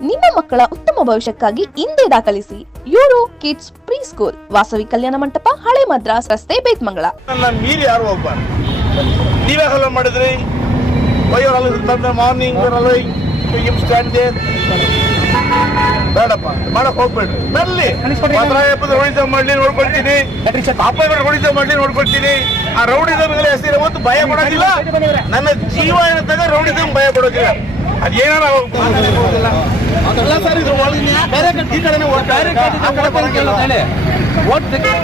ನಿಮ್ಮ ಮಕ್ಕಳ ಉತ್ತಮ ಭವಿಷ್ಯಕ್ಕಾಗಿ ಹಿಂದೆ ದಾಖಲಿಸಿ euro kids pre school Vasavi Kalyana Mantapa ಹಳೆ ಮದ್ರಾಸ್ ರಸ್ತೆ ಬೇತ್ಮಂಗಳ ನನ್ನ ಮೀರಿ ಯಾರು ಹೋಗ್ಬಾರ್ದು? ನೀವೇ ಹಲೋ ಮಾಡಿದ್ರಿ? ಮಾರ್ನಿಂಗ್ ಸ್ಟ್ಯಾಂಡ್ ದೇರ್ ಬೇಡಪ್ಪ ಮಾಡಕ್ ಹೋಗ್ಬೇಡ್ರಿ. ನಲ್ಲಿ ಹೊಡಿತ ಮಾಡ್ಲಿ ನೋಡ್ಕೊಳ್ತೀನಿ. ಅಪ್ಪ ಹೊಡಿತ ಮಾಡ್ಲಿ ನೋಡ್ಕೊಳ್ತೀನಿ. ಆ ರೌಡಿಸಮ್ ಹೆಸರು ಮತ್ತು ಭಯ ಪಡೋದಿಲ್ಲ. ನನ್ನ ಜೀವ ಏನಂತಾಗ ರೌಡಿಸಮ್ ಭಯ ಪಡೋದಿಲ್ಲ. ಅದೇನಾರ ಅದೆಲ್ಲ ಸರ್ ಇದು ಒಳಗಿನ ಬೇರೆ ಕಡೆ- ಈ ಕಡೆ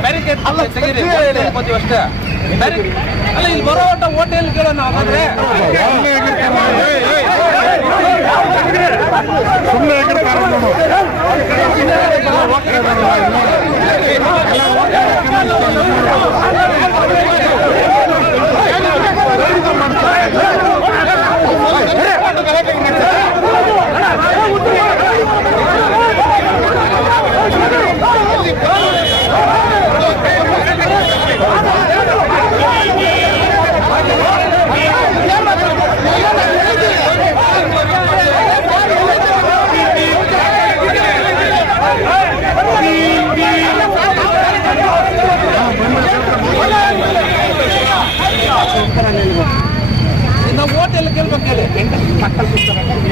ಬ್ಯಾರಿಕೇಡ್ ಅಲ್ಲ, ತೆಗೀರಿ ಅಷ್ಟೇ. ಅಲ್ಲ ಇಲ್ಲಿ ಬರೋ ಒಟ್ಟ ಹೋಟೆಲ್ ಕೇಳೋಣ ಹಾಗಾದ್ರೆ ನಾವು?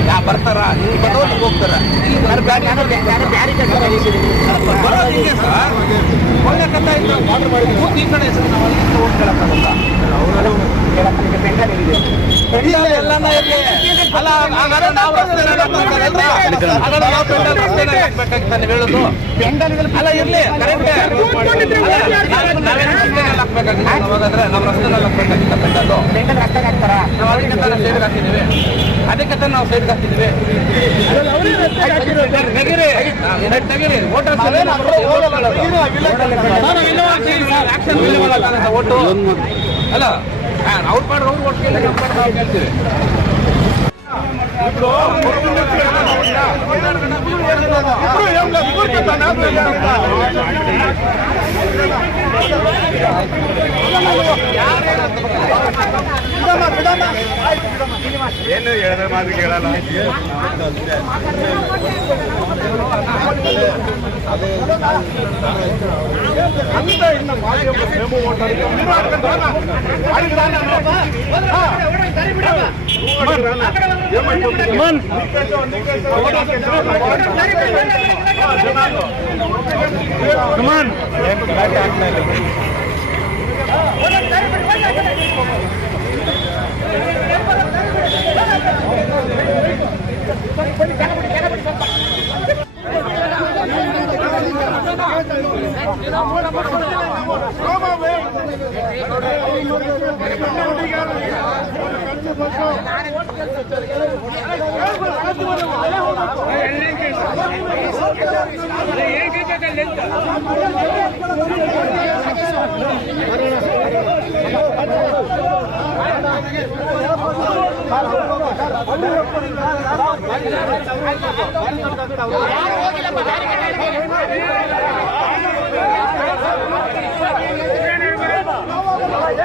ಯಾ ಬರ್ತಾರ. ಹೋಗ್ತಾರ. ಇಲ್ಲಿ ಬರೋದು ಹಿಂಗೆ ಸರ್ ಒಳ್ಳೆ ಕಥೆ ಇತ್ತು ಮಾಡಿ ಈ ಕಡೆ ಹೆಸರು ನಾವು ಅಲ್ಲಿ ಓಟ್ ಅದಕ್ಕೆ ತಾನೇ ನಾವು ಸೈಡ್ ಹಾಕಿದ್ವಿ ಅಲ್ಲ ಅವ್ರ ಪಾಡ್ರೆ ಅವ್ರು ಓಟ್ ಕೇಳಿ ನಮ್ಮ ಪಾಡ್ರೆ ನಾವು ಕೇಳ್ತೀವಿ ಏನು ಹೇಳಿದ್ರೆ ಮಾತು ಕೇಳಲ್ಲ ಅಂತ ಇನ್ನು ಮಾಡಿ ಒಬ್ಬ ಮೆಮೊ ಓಟಾಡಿ ನೀವು ಹಾಕ್ಕೊಂಡ್ರಲ್ಲ? ಅಡಿಗ್ರಾನ ನೋಡ್ಬಾ? ಹಾ. ಮನ್. ಹೋಗಿಲ್ಲ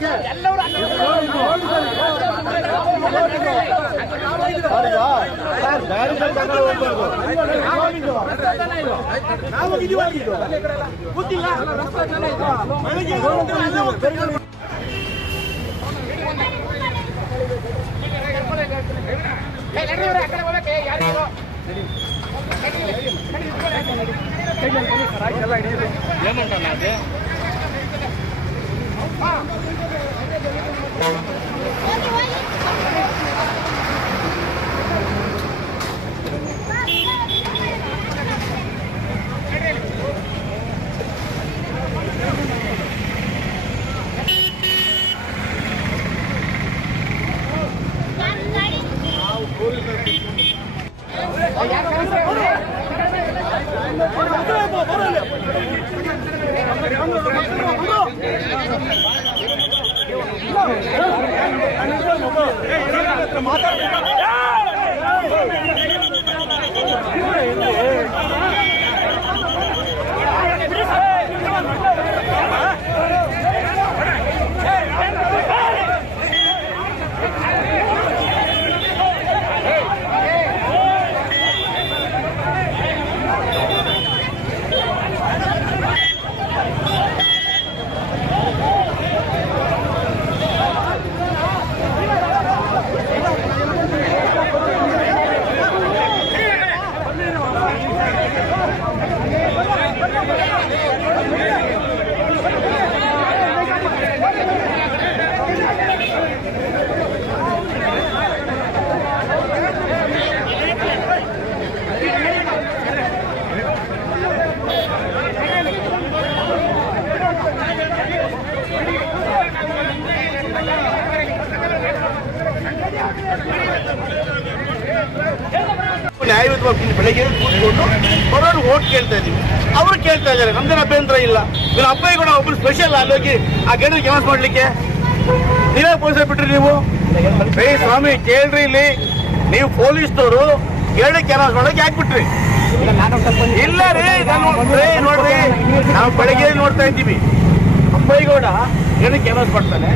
ಎಲ್ಲರೂ ಏನಂತ ನಾಡೆ ಕೂತ್ಕೊಂಡು ಬರೋರು ಓಟ್ ಕೇಳ್ತಾ ಇದೀವಿ ಅವರು ಕೇಳ್ತಾ ಇದ್ದಾರೆ ನಮ್ದೇನು ಅಭ್ಯಂತರ ಇಲ್ಲ. ಇನ್ನು ಅಪ್ಪಾಯಿ ಕೂಡ ಒಬ್ರು ಸ್ಪೆಷಲ್ ಅಲ್ಲೋಗಿ ಆ ಗೇಟ್ ಕೆಲಸ ಮಾಡಲಿಕ್ಕೆ. ನೀವೇ ಪೊಲೀಸ್ ಬಿಟ್ರಿ ನೀವು? ಬೇ ಸ್ವಾಮಿ, ಕೇಳ್ರಿ ಇಲ್ಲಿ. ನೀವು ಪೊಲೀಸ್ನವರು ಗೇಟ್ ಕೆಲಸ ಮಾಡೋಕೆ ಹಾಕ್ಬಿಟ್ರಿ. ಇಲ್ಲ ರೀ, ನಾನು ನೋಡ್ರಿ, ನಾವು ಬೆಳಗ್ಗೆ ನೋಡ್ತಾ ಇದ್ದೀವಿ. ಅಂಬೈಗೌಡ ಏನಕ್ಕೆ ಕೆಲಸ ಮಾಡ್ತಾನೆ.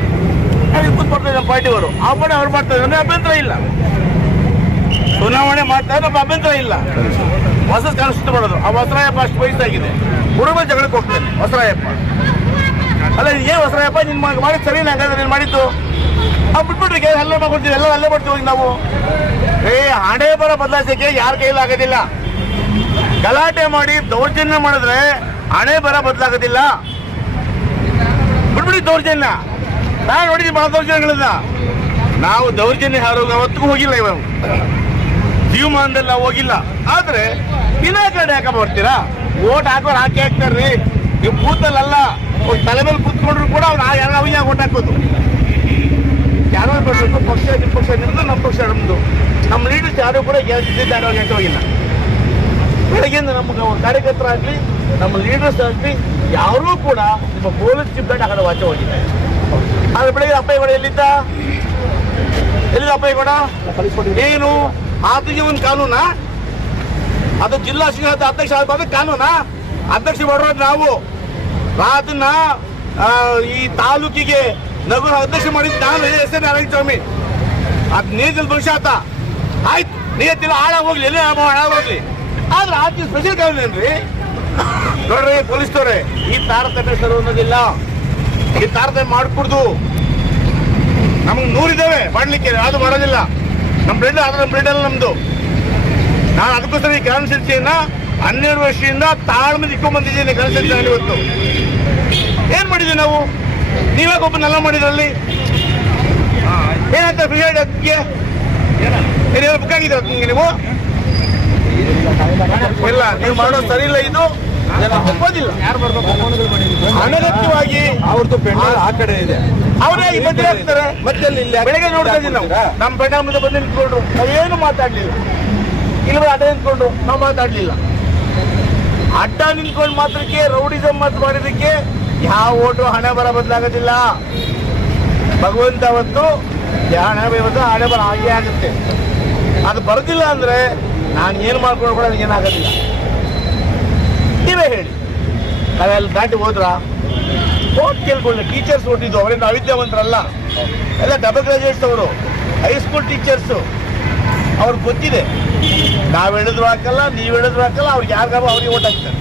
ಕೂತ್ಕೊಡ್ತಾ ನಮ್ಮ ಪಾರ್ಟಿಯವರು. ಆ ಪಡೆ ಅವ್ರು ಮಾಡ್ತಾರೆ ಇದ್ದಾರೆ. ಅಭ್ಯಂತರ ಇಲ್ಲ. ಚುನಾವಣೆ ಮಾಡ್ತಾ ನಮ್ಮ ಅಭ್ಯಂತರ ಇಲ್ಲ. ಹೊಸ ಕಾಣಿಸ್ತು ಮಾಡೋದು ಆ ಹೊಸರಾಯಪ್ಪ ಅಷ್ಟು ವಯಸ್ಸಾಗಿದೆ. ಹುಡುಗ ಜಗಳಕ್ಕೆ ಹೋಗ್ತಾನೆ, ಹೊಸರಾಯಪ್ಪ. ಅಲ್ಲ ಏನ್ ಹೊಸರಾಯಪ್ಪ? ನಿನ್ ಮಾಡಿ ಸರಿ ಹಾಗಾದ್ರೆ ನೀನ್ ಮಾಡಿದ್ದು? ಆ ಬಿಟ್ಬಿಟ್ರಿ ಅಲ್ಲೇ ಮಾಡ್ಕೊಡ್ತೀವಿ ಎಲ್ಲ ಅಲ್ಲೇ ಮಾಡ್ತೀವಿ ನಾವು. ಏ, ಹಣೆ ಬರ ಬದಲಾಯಿಸಕ್ಕೆ ಯಾರ ಕೈಯಲ್ಲಿ ಆಗೋದಿಲ್ಲ. ಗಲಾಟೆ ಮಾಡಿ ದೌರ್ಜನ್ಯ ಮಾಡಿದ್ರೆ ಹಣೆ ಬರ ಬದಲಾಗೋದಿಲ್ಲ. ಬಿಟ್ಬಿಡಿ ದೌರ್ಜನ್ಯ. ನಾನು ನೋಡಿದ್ದೀನಿ ಬಹಳ ದೌರ್ಜನ್ಯಗಳನ್ನ ನಾವು ದೌರ್ಜನ್ಯ ಯಾರು ಅವತ್ತಿಗೂ ಹೋಗಿಲ್ಲ ಇವಾಗ. ಜೀವಮಾನದಲ್ಲಿ ನಾವು ಹೋಗಿಲ್ಲ. ಆದ್ರೆ ವಿನಾಕಾರಣ ಯಾಕೆ ಬರ್ತೀರಾ ಓಟ್ ಹಾಕೋರು ಹಾಕಿ ಹಾಕ್ತಾರ್ರಿ. ನೀವು ಕೂತಲ್ಲ ಹೋಗಿ ತಲೆ ಮೇಲೆ ಕೂತ್ಕೊಂಡ್ರು ಕೂಡ ಅವ್ರು ಯಾರು ಅವಿನ ಓಟ್ ಹಾಕೋದು ಯಾರೋ ಬರ್ಬೇಕು ಪಕ್ಷ ನಿಮ್ಮ ಪಕ್ಷ ನಿಮ್ದು ನಮ್ಮ ಪಕ್ಷ ನಮ್ದು. ನಮ್ಮ ಲೀಡರ್ಸ್ ಯಾರು ಕೂಡ ಗೆಲ್ತಿದ್ದಾರೆ ಅಂತ ಹೋಗಿಲ್ಲ. ಬೆಳಗ್ಗೆಯಿಂದ ನಮ್ಗೆ ಕಾರ್ಯಕರ್ತರಾಗ್ಲಿ ನಮ್ಮ ಲೀಡರ್ಸ್ ಆಗಲಿ ಯಾರೂ ಕೂಡ ನಿಮ್ಮ ಪೊಲೀಸ್ ಸಿಬ್ಬಂದಿ ಹಾಕಲು ಕಡೆ ವಾಚ ಹೋಗಿದೆ ಆದ್ರೆ ಬೆಳಗ್ಗೆ ಅಪ್ಪಯ್ಯಗೌಡ ಎಲ್ಲಿದ್ದ? ಎಲ್ಲಿದ್ದ ಅಪ್ಪಯ್ಯಗೌಡ ಏನು? ಆತಗೆ ಒಂದು ಕಾನೂನ? ಅದು ಜಿಲ್ಲಾ ಸಂಘದ ಅಧ್ಯಕ್ಷ ಆಗಬೇಕು ಕಾನೂನ? ಅಧ್ಯಕ್ಷ ಮಾಡೋದು ನಾವು ಅದನ್ನ ಈ ತಾಲೂಕಿಗೆ ನಗರ ಅಧ್ಯಕ್ಷ ಮಾಡಿದ್ ನಾನು, ಎಸ್ ಎನ್ ನಾರಾಯಣ ಸ್ವಾಮಿ ಅದ್ ನೀರಿನ ಭವಿಷ್ಯ ಆತ ಆಯ್ತು ನೀತಿಲ್ಲ ಹಾಳಾಗ್ ಹೋಗ್ಲಿ ಎಲ್ಲಿ ಹಾಳಾಗೋಗ್ಲಿ. ಆದ್ರೆ ಆತ ಸ್ಪೆಷಲ್ ಕಾನೂನ್ ಏನ್ರಿ? ನೋಡ್ರಿ ತೋರೆ ಈ ತಾರತಮ್ಯ ಸರ್ ಅನ್ನೋದಿಲ್ಲ. ಈ ತಾರತಮ್ಯ ಮಾಡ್ಕೊಡ್ದು ನಮಗೆ ನೂರಿದ್ದೇವೆ, ಮಾಡ್ಲಿಕ್ಕೆ, ಅದು ಮಾಡೋದಿಲ್ಲ ನಮ್ಮ ಬ್ರೆಡ್ ಆದ್ರೆ ನಮ್ಮ ಬ್ರೆಡ್ ಅಲ್ಲ ನಮ್ದು. ನಾನು ಅದಕ್ಕೋಸ್ಕರ ಈ ಕಾನ್ಸ್ಟಿಟ್ಯೂನ್ಸಿಯನ್ನ ಹನ್ನೆರಡು ವರ್ಷದಿಂದ ತಾಳ್ಮೆ ಇಟ್ಕೊಂಡ್ ಬಂದಿದ್ದೀನಿ ಕಾನ್ಸ್ಟಿಟ್ಯೂನ್ಸಿ ಇವತ್ತು. ಏನ್ ಮಾಡಿದ್ವಿ ನಾವು? ನೀವಾಗ ಒಬ್ಬ ನಲ್ಲ ಮಾಡಿದ್ರಲ್ಲಿ ಏನಂತ ಬ್ರಿಗೇಡ್ ಅದಕ್ಕೆ ಏನೇನು ಬುಕ್ ನಿಮ್ಗೆ ನೀವು? ಇಲ್ಲ, ನೀವು ಮಾಡೋದು ಸರಿ ಇಲ್ಲ ಇದು. ಒಪ್ಪೋದಿಲ್ಲ. ಅನಗತ್ಯವಾಗಿ ಅವ್ರದ್ದು ಪೆಂಡಲ್ ಆ ಕಡೆ ಇದೆ. ಅವರೇ ಮಧ್ಯೆ ಹಾಕ್ತಾರೆ. ಮತ್ತೆ ಬೆಳಿಗ್ಗೆ ಬೆಳಗ್ಗೆ ನೋಡ್ತಾ ಇದ್ದೀವಿ ನಾವು. ನಮ್ಮ ಮುಂದೆ ಬಂದು ನಿಂತ್ಕೊಂಡ್ರು. ನಾವೇನು ಮಾತಾಡ್ಲಿಲ್ಲ. ಇಲ್ಲಿ ಅಡ್ಡ ನಿಂತ್ಕೊಂಡು ನಾವು ಮಾತಾಡ್ಲಿಲ್ಲ. ಅಡ್ಡ ನಿಂತ್ಕೊಂಡು ಮಾತ್ರಕ್ಕೆ ರೌಡಿಸಮ್ ಮಾತು ಮಾಡಿದಕ್ಕೆ ಯಾವ ಓಟು ಹಣ ಬರ ಬದಲಾಗೋದಿಲ್ಲ. ಭಗವಂತ ಅವತ್ತು ಹಣೆ ಬರ ಹಣೆ ಬರ ಹಾಗೆ ಆಗುತ್ತೆ. ಅದು ಬರೋದಿಲ್ಲ ಅಂದ್ರೆ ನಾನು ಏನು ಮಾಡ್ಕೊಂಡು ಕೂಡ ಏನಾಗೋದಿಲ್ಲ. ಹೇಳಿ. ನಾವೆಲ್ಲ ದಾಟಿ ಹೋದ್ರ? ಓಟ್ ಕೇಳ್ಕೊಳ್ಳಿ ಟೀಚರ್ಸ್ ಓಟಿದ್ದು ಅವರೇನು ಅವಿದ್ಯಾವಂತರಲ್ಲ. ಎಲ್ಲ ಡಬಲ್ ಗ್ರಾಜುಯೇಟ್ಸ್ ಅವರು ಹೈಸ್ಕೂಲ್ ಟೀಚರ್ಸು ಅವ್ರಿಗೆ ಗೊತ್ತಿದೆ. ನಾವು ಹೇಳಿದ್ರು ಹಾಕಲ್ಲ, ನೀವು ಹೇಳಿದ್ರು ಹಾಕಲ್ಲ, ಅವ್ರಿಗೆ ಯಾರಿಗಾರು ಅವ್ರಿಗೆ ಓಟ್ ಹಾಕ್ತಾರೆ.